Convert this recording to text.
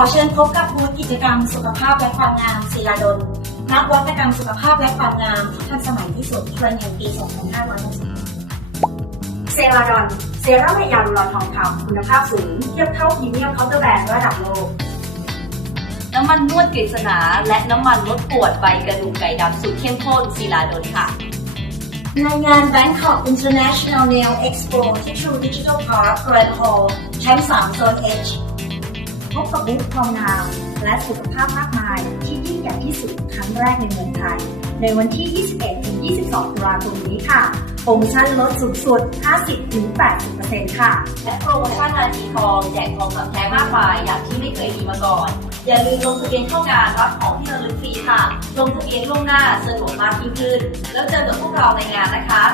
อเชิญพบกับบูธกิจกรรมสุขภาพและความงามศิลาดลนักวัตกรรมสุขภาพและความงามที่ทันสมัยที่สุดเทรนด์แห่งปี 2560เซราดอนเซรั่มไฮยาลูรอนทองคำคุณภาพสูง เทียบเท่าพรีเมียมเคาน์เตอร์แบรนด์ระดับโลก น้ำมันนวดกฤษณาและน้ำมันลดปวดใบกระดูกไก่ดำสูตรเข้มข้นศิลาดลค่ะในงาน Bangkok International Nail Expo ที่ True Digital Park Grand Hall ชั้น3โซน H พบกับบูธความงามและสุขภาพมากมายที่ยิ่งใหญ่ที่สุดครั้งแรกในเมืองไทย ในวันที่ 21-22 ตุลาคมนี้ค่ะ โปรโมชั่นลดสูงสุด 50-80%ค่ะ และโปรโมชั่นนาทีทองแจกของแท้มากมายอย่างที่ไม่เคยมีมาก่อน อย่าลืมลงทะเบียนเข้างานรับของที่ระลึกฟรีค่ะ ลงทะเบียนล่วงหน้าสะดวกมากยิ่งขึ้น แล้วเจอกับพวกเราในงานนะคะ